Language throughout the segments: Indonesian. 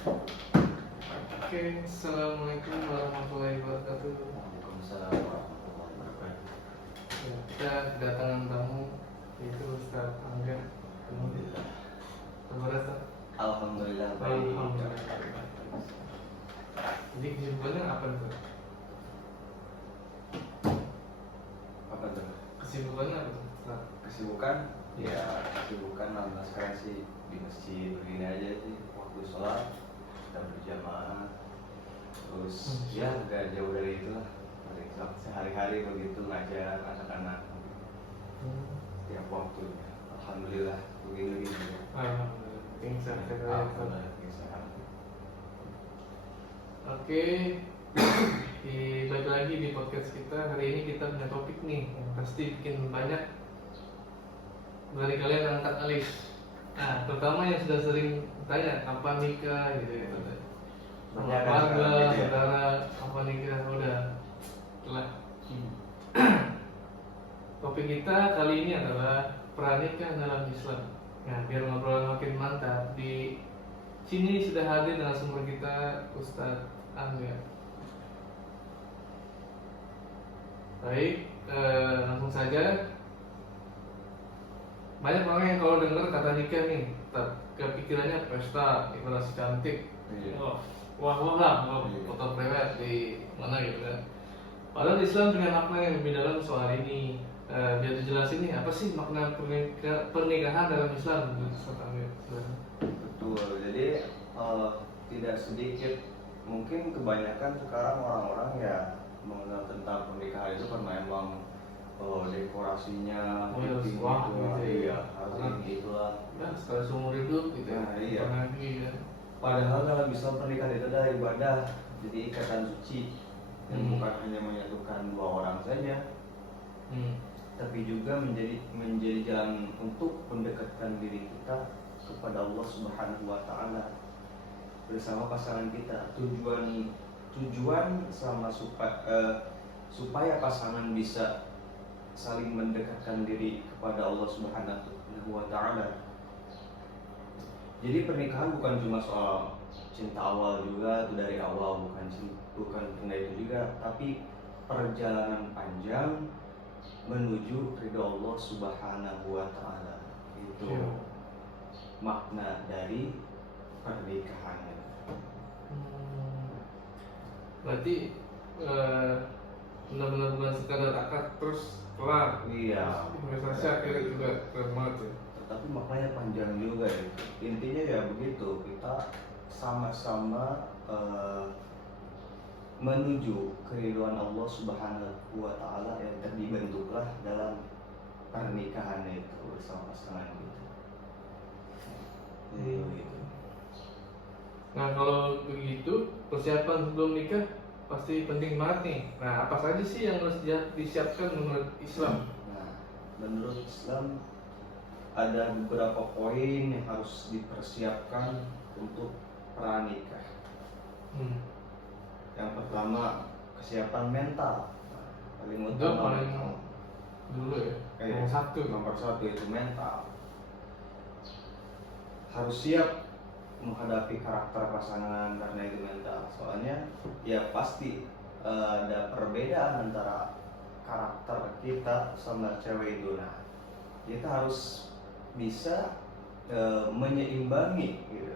Oke, assalamualaikum warahmatullahi wabarakatuh. Waalaikumsalam warahmatullahi wabarakatuh. Ya, kita kedatangan tamu yaitu Ustaz Angga. Alhamdulillah. Kabar Ustaz? Alhamdulillah baik. Alhamdulillah. Jadi kesibukannya apa tuh? Apa tuh? Kesibukannya apa tuh? Ustaz? Kesibukan? Ya, kesibukan alhamdulillah sekarang sih di masjid begini aja sih. Waktu sholat kita berjamaah. Terus ya gak jauh dari itulah. Sehari-hari begitu ngajar anak-anak tiap waktunya. Alhamdulillah begini. Alhamdulillah. Insya Alhamdulillah sehat. Oke, balik lagi di podcast kita. Hari ini kita punya topik nih yang pasti bikin banyak dari kalian angkat alis. Nah, terutama yang sudah sering tanya kapan nikah gitu ya. Sama Banyak kan keluarga, sekarang gitu ya. saudara, kapan nikah udah telah. Topik kita kali ini adalah pranikah dalam Islam. Nah, biar ngobrol makin mantap, di sini sudah hadir narasumber kita Ustadz Angga. Baik, langsung saja. Banyak orang yang kalau dengar kata nikah nih, kepikirannya pesta, dekorasi cantik, Iya. wah, foto prewed di mana gitu kan. Padahal Islam punya makna yang lebih dalam soal ini. Biar dijelasin nih, apa sih makna pernikahan dalam Islam? Ustadz Angga, silakan. Betul, jadi tidak sedikit, mungkin kebanyakan sekarang orang-orang ya mengenal tentang pernikahan itu karena emang dekorasinya Iya, wah, gitu, gitu ya. iya, harus ini itulah. Ya, sekali seumur hidup gitu ya. Nah, iya. Apalagi kan. Padahal dalam Islam pernikahan itu adalah ibadah, jadi ikatan suci yang bukan hanya menyatukan dua orang saja, tapi juga menjadi jalan untuk mendekatkan diri kita kepada Allah Subhanahu wa Ta'ala bersama pasangan kita. Tujuan sama supaya pasangan bisa saling mendekatkan diri kepada Allah Subhanahu wa Ta'ala. Jadi pernikahan bukan cuma soal cinta awal juga, itu dari awal, bukan tenda itu juga, tapi perjalanan panjang menuju ridho Allah Subhanahu wa Ta'ala. Itu makna dari pernikahan. Berarti benar-benar bukan sekadar akad terus kelar. Iya. Investasi akhirnya juga keren banget ya. Tapi maknanya panjang juga ya. Intinya ya begitu, kita sama-sama menuju keridhaan Allah Subhanahu wa Ta'ala yang terbentuklah dalam pernikahan itu bersama pasangan kita. Jadi begitu. Nah, kalau begitu persiapan sebelum nikah pasti penting banget nih. Nah, apa saja sih yang harus disiapkan menurut Islam? Nah, menurut Islam ada beberapa poin yang harus dipersiapkan untuk pranikah. Yang pertama, kesiapan mental. Paling utama Dulu ya. Nomor satu itu mental. Harus siap menghadapi karakter pasangan karena itu mental. Soalnya ya pasti ada perbedaan antara karakter kita sama cewek itu. Nah, kita harus bisa menyeimbangi gitu.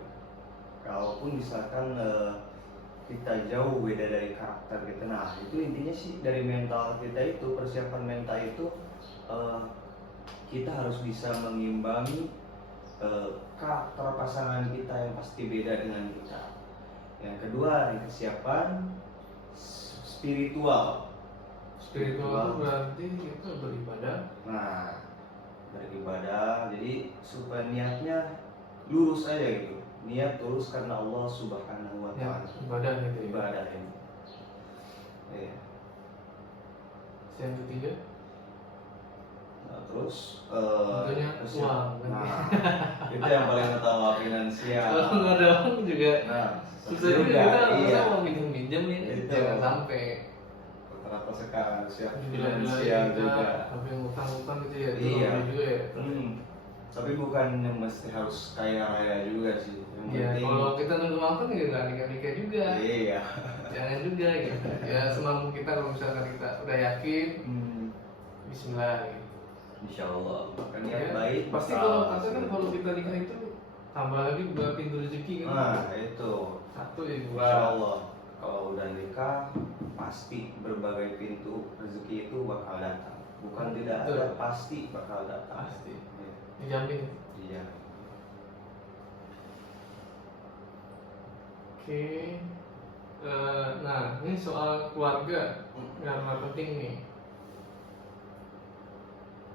Kalaupun misalkan kita jauh beda dari karakter kita, nah itu intinya sih dari mental kita itu, persiapan mental itu kita harus bisa mengimbangi karakter pasangan kita yang pasti beda dengan kita. Yang kedua, yang kesiapan spiritual. Spiritual berarti kita beribadah. Nah, beribadah, jadi supaya niatnya lurus aja gitu. Niat tulus karena Allah Subhanahu wa Ta'ala. Ibadah gitu. Ibadah ini. Iya. Yang ketiga, Nah, terus tentunya uang. Nah, itu yang paling utama, finansial. Kalau nggak ada uang juga susah juga kita iya. mau minjem ya. Jangan sampai Rata-rata sekarang siap bila finansial juga. tapi utang-utang gitu ya. Itu Iya. juga ya. Tapi bukan yang mesti harus kaya raya juga sih. Yang Ya penting kalau kita nunggu makan ya nggak nikah juga. iya. Jangan juga gitu. Ya semampu kita kalau misalkan kita udah yakin, Bismillah gitu. Insya Allah. Kan niat Ya, baik pasti bakal kalau kata kan hasil. kalau kita nikah itu tambah lagi dua pintu rezeki kan. Nah itu Satu ya dua. Insya Allah kalau udah nikah pasti berbagai pintu rezeki itu bakal datang. Bukan tidak ada, Betul. pasti bakal datang. Pasti. Iya. Dijamin. Iya. Oke. Nah ini soal keluarga karena penting nih.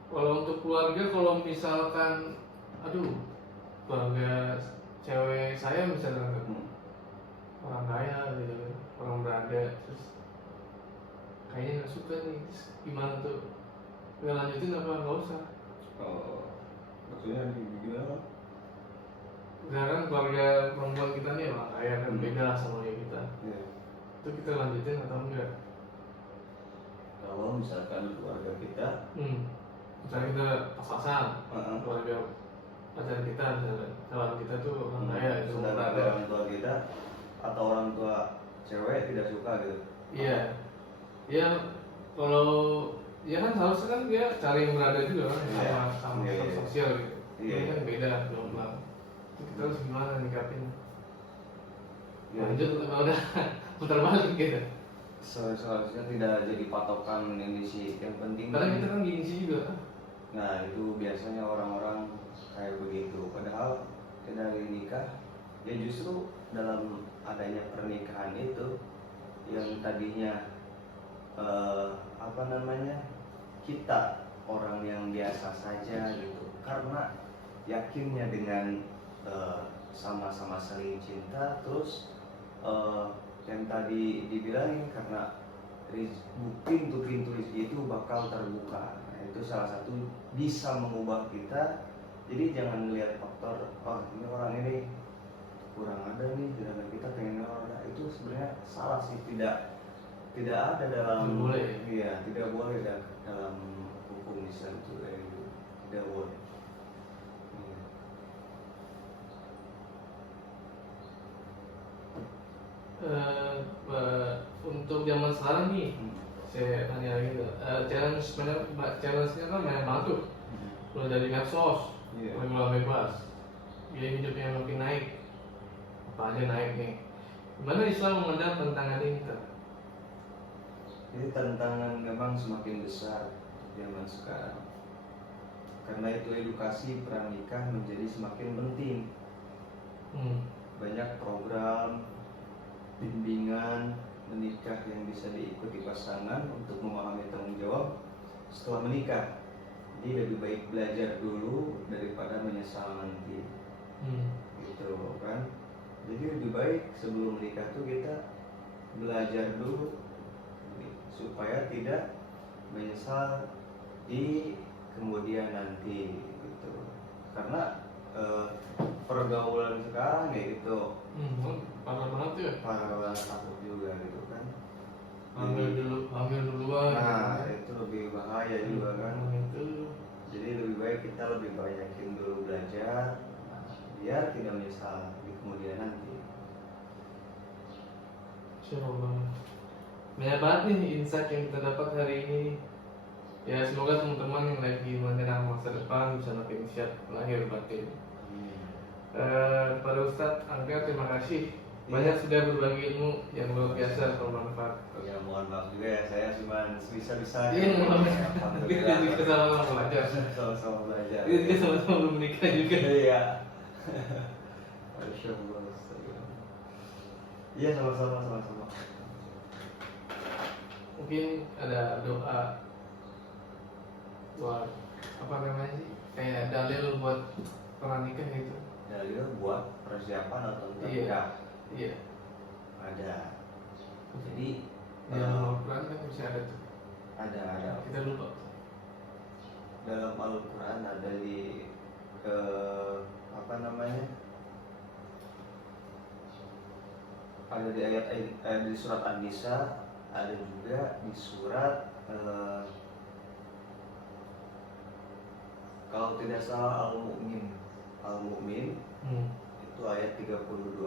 Kalau untuk keluarga, kalau misalkan, aduh, keluarga cewek saya misalkan orang kaya gitu, orang berada, terus kayaknya nggak suka nih, terus gimana tuh? Nggak lanjutin apa nggak usah? Oh, maksudnya gimana? Misalkan keluarga perempuan kita nih orang kaya kan beda lah sama kayak kita. Iya. Itu kita lanjutin atau enggak? Kalau misalkan keluarga kita, Misalnya kita pas-pasan, uh-uh. keluarga pacar kita misalnya, kawan kita tuh orang kaya, itu orang sedangkan berada. orang tua kita atau orang tua cewek tidak suka gitu. Iya, ya kalau ya kan seharusnya kan dia cari yang berada juga kan Iya. sama Iya, iya. sosial gitu. Iya. Ini kan beda dong bang. Itu kita harus gimana nyikapin? Ya, Lanjut apa udah putar balik gitu. seharusnya tidak jadi patokan ini sih. Yang penting Karena kita kan gengsi juga kan. nah itu biasanya orang-orang kayak begitu. Padahal dari nikah ya justru dalam adanya pernikahan itu yang tadinya apa namanya kita orang yang biasa saja gitu karena yakinnya dengan sama-sama saling cinta terus yang tadi dibilangin karena pintu-pintu rezeki itu bakal terbuka. Nah, itu salah satu bisa mengubah kita. Jadi jangan lihat faktor oh ini orang ini kurang ada nih sedangkan kita pengen orang ada. Itu sebenarnya salah sih, tidak ada dalam Tidak boleh. Iya, tidak boleh dalam hukum Islam itu tidak boleh. Iya. Untuk zaman sekarang nih, saya tanya lagi tuh, challenge-nya kan banyak banget tuh. Mulai dari medsos, Iya. mulai bebas, gaya hidupnya makin naik, apa aja naik nih. Gimana Islam memandang tantangan ini? Ini tantangan memang semakin besar zaman sekarang. Karena itu edukasi pernikah menjadi semakin penting. Banyak program bimbingan menikah yang bisa diikuti pasangan untuk memahami tanggung jawab setelah menikah. Jadi lebih baik belajar dulu daripada menyesal nanti. Gitu kan. Jadi lebih baik sebelum menikah tuh kita belajar dulu supaya tidak menyesal di kemudian nanti gitu. Karena pergaulan sekarang ya gitu Parah banget ya. parah takut juga gitu kan. Hamil duluan. Nah itu lebih bahaya juga kan. Itu. Jadi lebih baik kita lebih banyakin dulu belajar biar tidak menyesal di kemudian nanti. Insyaallah. Banyak banget nih insight yang kita dapat hari ini. Ya semoga teman-teman yang lagi mengenang masa depan bisa makin siap lahir batin. Pada Ustadz Angga terima kasih banyak sudah berbagi ilmu yang luar biasa bermanfaat. Ya mohon maaf juga ya saya cuma bisa-bisa. Iya, mohon maaf. Alhamdulillah. Kita sama-sama belajar. Sama-sama belajar. Kita sama-sama belum menikah juga. Iya. Masya Allah. Iya sama-sama. Mungkin ada doa buat apa namanya sih kayak dalil buat pernikah gitu. Dalil buat persiapan atau Iya. nikah. Iya. Ada. Jadi Dalam Al-Quran kan bisa ada tuh. ada Kita lupa. dalam Al-Quran ada di apa namanya? Ada di ayat di surat An-Nisa, ada juga di surat kalau tidak salah Al-Mu'min itu ayat 32.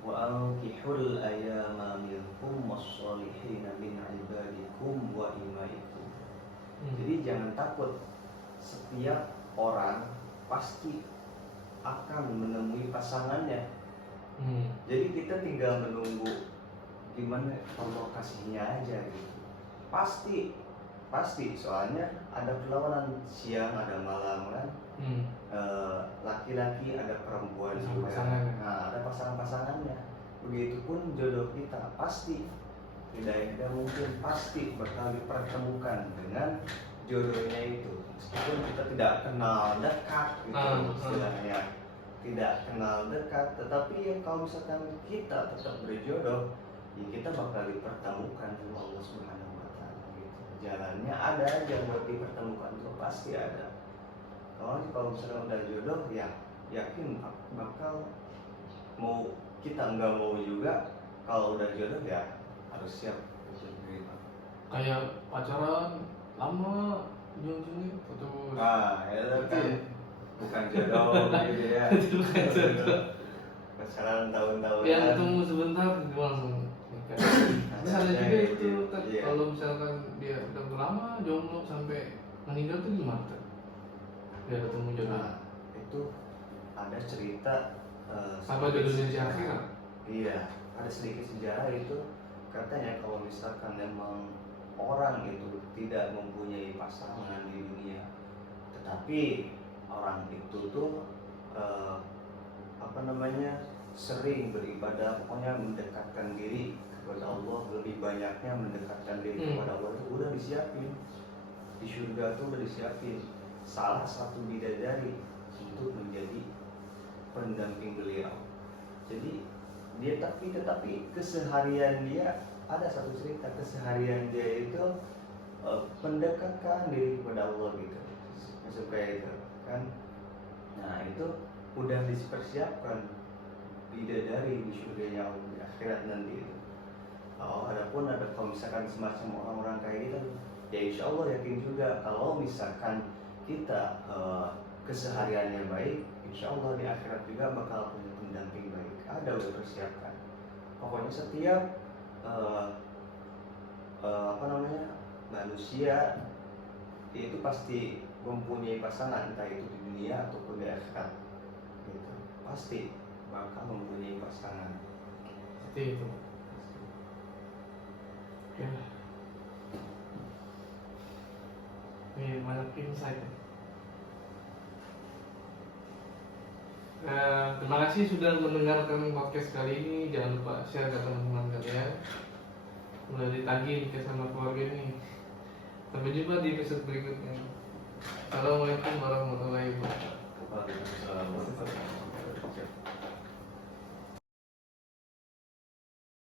Wa ankihul ayama minkum was-solihina min ibadikum wa imaikum. Jadi jangan takut, setiap orang pasti akan menemui pasangannya. Jadi kita tinggal menunggu gimana Allah kasihnya aja gitu. Pasti soalnya ada perlawanan, siang ada malam kan. Laki-laki ada perempuan juga. Nah, ada pasangannya. Begitupun jodoh kita pasti tidak mungkin pasti bakal dipertemukan dengan jodohnya itu. Meskipun kita tidak kenal dekat gitu istilahnya. Tidak kenal dekat, tetapi ya kalau misalkan kita tetap berjodoh, ya kita bakal dipertemukan sama Allah Subhanahu wa taala gitu. Jalannya ada aja buat dipertemukan, itu pasti ada. Kalau misalnya udah jodoh, ya yakin bakal, mau kita nggak mau juga, kalau udah jodoh ya harus siap gitu. Kayak pacaran lama, ujung-ujungnya putus. Ya kan bukan jodoh gitu ya. Bukan jodoh. Pacaran tahun-tahun. Yang ketemu sebentar langsung nikah. Tapi ada juga itu kan, iya. kalau misalkan dia udah lama jomblo sampai meninggal tuh gimana? Dia ketemu jodoh. Nah, itu ada cerita Apa jodohnya di akhirat? Iya, ada sedikit sejarah itu. Katanya kalau misalkan memang orang itu tidak mempunyai pasangan di dunia, tetapi orang itu tuh sering beribadah, pokoknya mendekatkan diri kepada Allah, lebih banyaknya mendekatkan diri kepada Allah, itu udah disiapin di surga tuh, udah disiapin salah satu bidadari untuk menjadi pendamping beliau. Jadi dia tetapi keseharian dia, ada satu cerita keseharian dia itu mendekatkan diri kepada Allah gitu, supaya itu kan. Nah itu udah dipersiapkan bidadari di surganya Allah di akhirat nanti itu. Adapun kalau misalkan semacam orang-orang kayak gitu, ya insya Allah yakin juga kalau misalkan kita kesehariannya baik, insya Allah di akhirat juga bakal punya pendamping baik. Ada udah persiapkan. Pokoknya setiap manusia itu pasti mempunyai pasangan, entah itu di dunia ataupun di akhirat gitu. Pasti bakal mempunyai pasangan Seperti itu. Ya. Ini banyak insight. Terima kasih sudah mendengarkan podcast kali ini. Jangan lupa share ke teman-teman kalian. Mulai ditagih ke sama keluarga ini. Sampai jumpa di episode berikutnya. Assalamualaikum warahmatullahi wabarakatuh.